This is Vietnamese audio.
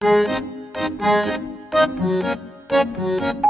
પરપોટો ભાઈ પરપોટો